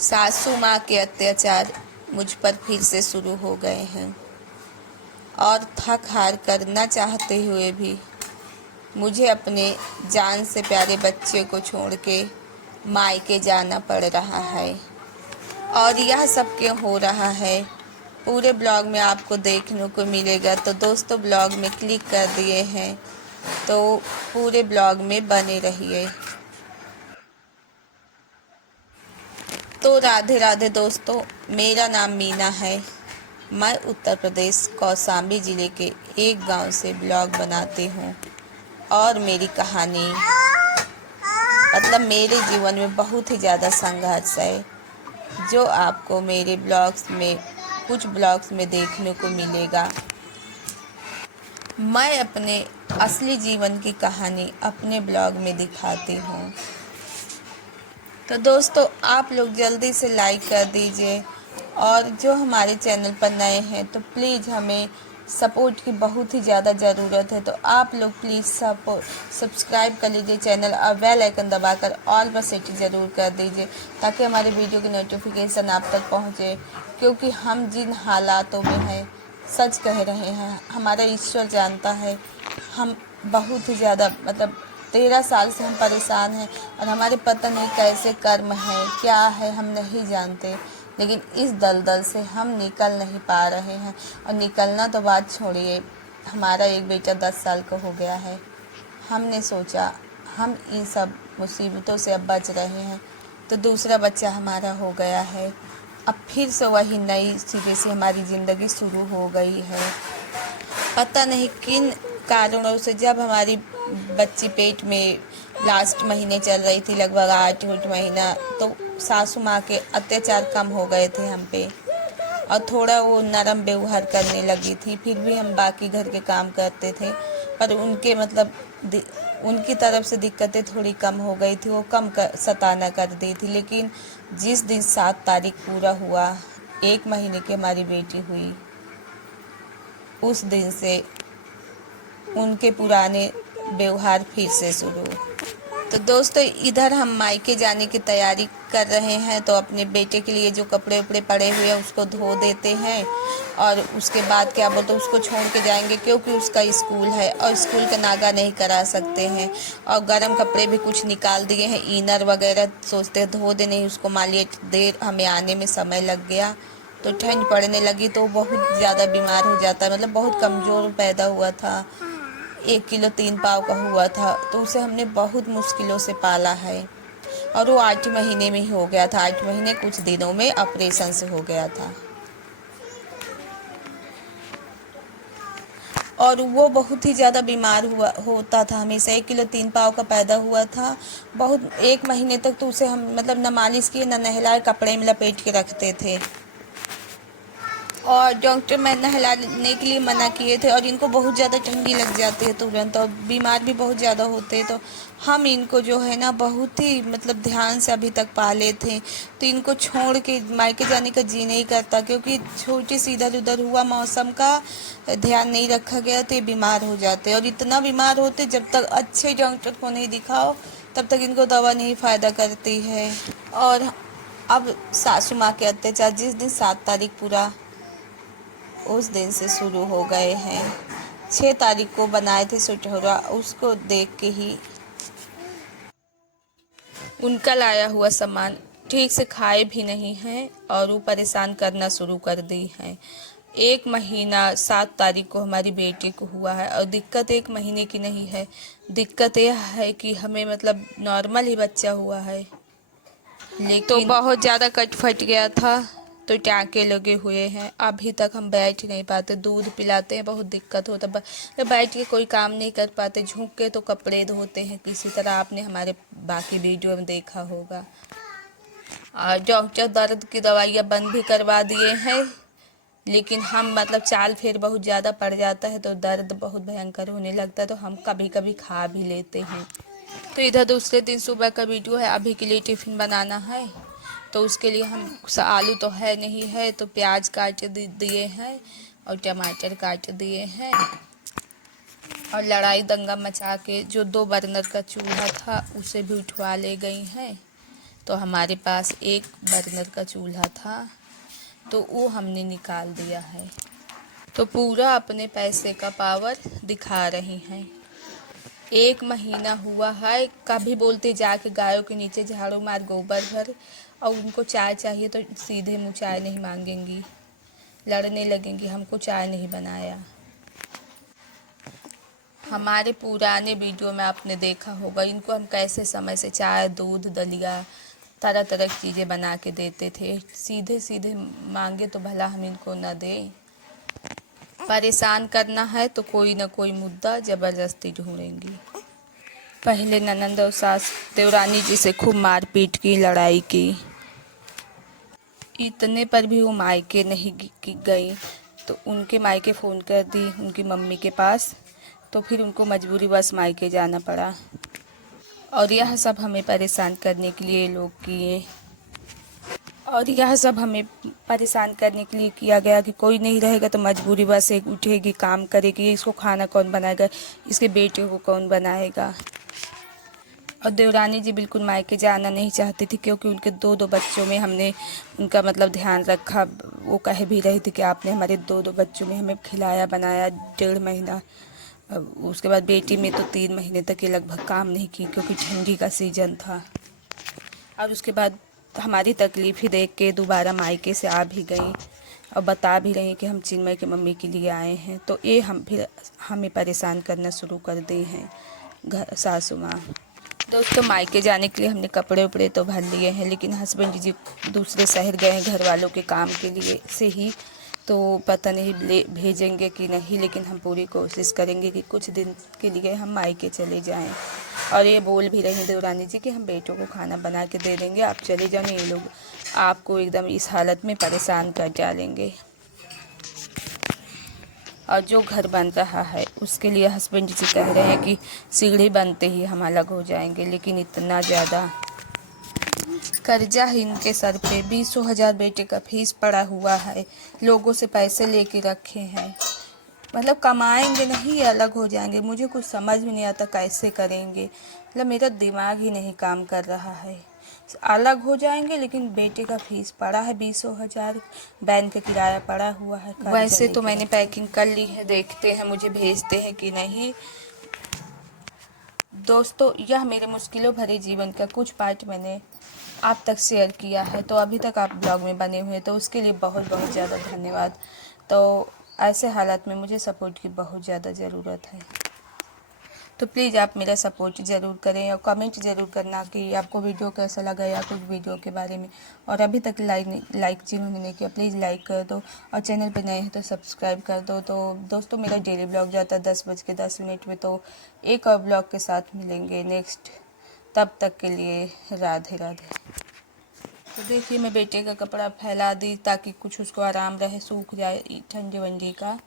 सासू माँ के अत्याचार मुझ पर फिर से शुरू हो गए हैं और थक हार कर न चाहते हुए भी मुझे अपने जान से प्यारे बच्चे को छोड़ के मायके जाना पड़ रहा है। और यह सब क्यों हो रहा है पूरे ब्लॉग में आपको देखने को मिलेगा। तो दोस्तों, ब्लॉग में क्लिक कर दिए हैं तो पूरे ब्लॉग में बने रहिए। तो राधे राधे दोस्तों, मेरा नाम मीना है। मैं उत्तर प्रदेश कौशाम्बी ज़िले के एक गांव से ब्लॉग बनाती हूं और मेरी कहानी मेरे जीवन में बहुत ही ज़्यादा संघर्ष है जो आपको मेरे ब्लॉग्स में कुछ ब्लॉग्स में देखने को मिलेगा। मैं अपने असली जीवन की कहानी अपने ब्लॉग में दिखाती हूँ। तो दोस्तों, आप लोग जल्दी से लाइक कर दीजिए और जो हमारे चैनल पर नए हैं तो प्लीज़ हमें सपोर्ट की बहुत ही ज़्यादा ज़रूरत है। तो आप लोग प्लीज़ सब्सक्राइब कर लीजिए चैनल और बेल आइकन दबाकर ऑल पर सेट ज़रूर कर दीजिए ताकि हमारे वीडियो की नोटिफिकेशन आप तक पहुँचे। क्योंकि हम जिन हालातों में हैं, सच कह रहे हैं, हमारा ईश्वर जानता है। हम बहुत ही ज़्यादा 13 साल से हम परेशान हैं और हमारे पता नहीं कैसे कर्म है, क्या है, हम नहीं जानते। लेकिन इस दलदल से हम निकल नहीं पा रहे हैं। और निकलना तो बात छोड़िए, हमारा एक बेटा 10 साल का हो गया है। हमने सोचा हम इन सब मुसीबतों से अब बच रहे हैं तो दूसरा बच्चा हमारा हो गया है। अब फिर से वही नई सिरे से हमारी ज़िंदगी शुरू हो गई है। पता नहीं किन कारणों से जब हमारी बच्ची पेट में लास्ट महीने चल रही थी, लगभग 8 महीना, तो सासू माँ के अत्याचार कम हो गए थे हम पे और थोड़ा वो नरम व्यवहार करने लगी थी। फिर भी हम बाकी घर के काम करते थे पर उनके उनकी तरफ से दिक्कतें थोड़ी कम हो गई थी, वो सताना कर दी थी। लेकिन जिस दिन 7 तारीख पूरा हुआ, 1 महीने की हमारी बेटी हुई, उस दिन से उनके पुराने व्यवहार फिर से शुरू। तो दोस्तों, इधर हम मायके जाने की तैयारी कर रहे हैं। तो अपने बेटे के लिए जो कपड़े उपड़े पड़े हुए हैं उसको धो देते हैं और उसके बाद क्या बोलते उसको छोड़ के जाएंगे क्योंकि उसका स्कूल है और स्कूल का नागा नहीं करा सकते हैं। और गर्म कपड़े भी कुछ निकाल दिए हैं, इनर वगैरह, सोचते धो दे, नहीं उसको मान लिए देर हमें आने में समय लग गया तो ठंड पड़ने लगी तो बहुत ज़्यादा बीमार हो जाता है। बहुत कमज़ोर पैदा हुआ था, 1 किलो 3 पाव का हुआ था। तो उसे हमने बहुत मुश्किलों से पाला है और वो 8 महीने में ही हो गया था। 8 महीने कुछ दिनों में ऑपरेशन से हो गया था और वो बहुत ही ज़्यादा बीमार होता था हमेशा। 1 किलो 3 पाव का पैदा हुआ था। बहुत 1 महीने तक तो उसे हम न मालिश किए न नहलाए, कपड़े में लपेट के रखते थे और डॉक्टर मैं नहलाने के लिए मना किए थे। और इनको बहुत ज़्यादा ठंडी लग जाती है तुरंत और बीमार भी बहुत ज़्यादा होते हैं। तो हम इनको जो है ना बहुत ही ध्यान से अभी तक पाले थे। तो इनको छोड़ के मायके जाने का जी नहीं करता क्योंकि छोटी सी इधर उधर हुआ, मौसम का ध्यान नहीं रखा गया तो ये बीमार हो जाते। और इतना बीमार होते जब तक अच्छे डॉक्टर को नहीं दिखाओ तब तक इनको दवा नहीं फ़ायदा करती है। और अब सासू माँ के अत्याचार जिस दिन 7 तारीख पूरा, उस दिन से शुरू हो गए हैं। 6 तारीख को बनाए थे सुटहरा, उसको देख के ही उनका लाया हुआ सामान ठीक से खाए भी नहीं हैं और वो परेशान करना शुरू कर दी हैं। 1 महीना 7 तारीख को हमारी बेटी को हुआ है और दिक्कत 1 महीने की नहीं है। दिक्कत यह है कि हमें नॉर्मल ही बच्चा हुआ है, लेकिन तो बहुत ज़्यादा कट फट गया था तो टाँके लगे हुए हैं। अभी तक हम बैठ नहीं पाते, दूध पिलाते हैं बहुत दिक्कत होता है, बैठ के कोई काम नहीं कर पाते, झुक के तो कपड़े धोते हैं किसी तरह, आपने हमारे बाकी वीडियो में देखा होगा। और डॉक्टर दर्द की दवाइयाँ बंद भी करवा दिए हैं, लेकिन हम चाल फेर बहुत ज़्यादा पड़ जाता है तो दर्द बहुत भयंकर होने लगता है तो हम कभी कभी खा भी लेते हैं। तो इधर दूसरे दिन सुबह का वीडियो है। अभी के लिए टिफ़िन बनाना है तो उसके लिए हम आलू तो है नहीं है तो प्याज काट दिए हैं और टमाटर काट दिए हैं और लड़ाई दंगा मचा के जो 2 बर्नर का चूल्हा था उसे भी उठवा ले गई हैं। तो हमारे पास एक बर्नर का चूल्हा था, तो वो हमने निकाल दिया है। तो पूरा अपने पैसे का पावर दिखा रही हैं। 1 महीना हुआ है, कभी बोलते जाके गायों के नीचे झाड़ू मार, गोबर भर, और उनको चाय चाहिए तो सीधे मुँह चाय नहीं मांगेंगी, लड़ने लगेंगी, हमको चाय नहीं बनाया। हमारे पुराने वीडियो में आपने देखा होगा, इनको हम कैसे समय से चाय, दूध, दलिया, तरह तरह की चीज़ें बना के देते थे। सीधे सीधे मांगे तो भला हम इनको न दें। परेशान करना है तो कोई न कोई मुद्दा ज़बरदस्ती ढूंढेंगी। पहले ननंद और सास देवरानी जी से खूब मारपीट की, लड़ाई की। इतने पर भी वो मायके नहीं गई, तो उनके मायके फ़ोन कर दी उनकी मम्मी के पास, तो फिर उनको मजबूरी बस मायके जाना पड़ा। और यह सब हमें परेशान करने के लिए लोग किए, और यह सब हमें परेशान करने के लिए किया गया कि कोई नहीं रहेगा तो मजबूरी बस एक उठेगी, काम करेगी, इसको खाना कौन बनाएगा, इसके बेटे को कौन बनाएगा। और देवरानी जी बिल्कुल मायके जाना नहीं चाहती थी, क्योंकि उनके 2 बच्चों में हमने उनका मतलब ध्यान रखा। वो कह भी रही थी कि आपने हमारे 2 बच्चों में हमें खिलाया बनाया 1.5 महीना। उसके बाद बेटी में तो 3 महीने तक ये लगभग काम नहीं की, क्योंकि ठंडी का सीज़न था। और उसके बाद हमारी तकलीफ़ ही देख के दोबारा मायके से आ भी गई, और बता भी रही कि हम चिन्मय की मम्मी के लिए आए हैं। तो ये हम फिर हमें परेशान करना शुरू कर दिए हैं घर सासू माँ। दोस्तों, मायके जाने के लिए हमने कपड़े उपड़े तो भर लिए हैं, लेकिन हस्बैंड जी दूसरे शहर गए हैं घर वालों के काम के लिए से ही, तो पता नहीं भेजेंगे कि नहीं, लेकिन हम पूरी कोशिश करेंगे कि कुछ दिन के लिए हम मायके चले जाएं। और ये बोल भी रही हैं देवरानी जी कि हम बेटों को खाना बना के दे देंगे, आप चले जाओ, ये लोग आपको एकदम इस हालत में परेशान कर डालेंगे। और जो घर बन रहा है उसके लिए हस्बैंड जी कह रहे हैं कि सीढ़ी बनते ही हम अलग हो जाएंगे, लेकिन इतना ज़्यादा कर्जा है इनके सर पे। 20,000 बेटे का फीस पड़ा हुआ है, लोगों से पैसे लेके रखे हैं, मतलब कमाएंगे नहीं, अलग हो जाएंगे। मुझे कुछ समझ में नहीं आता कैसे करेंगे, मतलब मेरा दिमाग ही नहीं काम कर रहा है। अलग हो जाएंगे, लेकिन बेटे का फीस पड़ा है 20,000, बैंक का किराया पड़ा हुआ है। वैसे तो मैंने पैकिंग कर ली है, देखते हैं मुझे भेजते हैं कि नहीं। दोस्तों, यह मेरे मुश्किलों भरे जीवन का कुछ पार्ट मैंने आप तक शेयर किया है। तो अभी तक आप ब्लॉग में बने हुए, तो उसके लिए बहुत बहुत ज़्यादा धन्यवाद। तो ऐसे हालात में मुझे सपोर्ट की बहुत ज़्यादा ज़रूरत है, तो प्लीज़ आप मेरा सपोर्ट ज़रूर करें, और कमेंट ज़रूर करना कि आपको वीडियो कैसा लगा या कुछ वीडियो के बारे में। और अभी तक लाइक जिन्होंने नहीं किया प्लीज़ लाइक कर दो, और चैनल पर नए हैं तो सब्सक्राइब कर दो। तो दोस्तों, मेरा डेली ब्लॉग जाता है 10:10 में, तो एक और ब्लॉग के साथ मिलेंगे नेक्स्ट। तब तक के लिए राधे राधे। तो देखिए, मैं बेटे का कपड़ा फैला दी ताकि कुछ उसको आराम रहे, सूख जाए ठंडी वंडी का।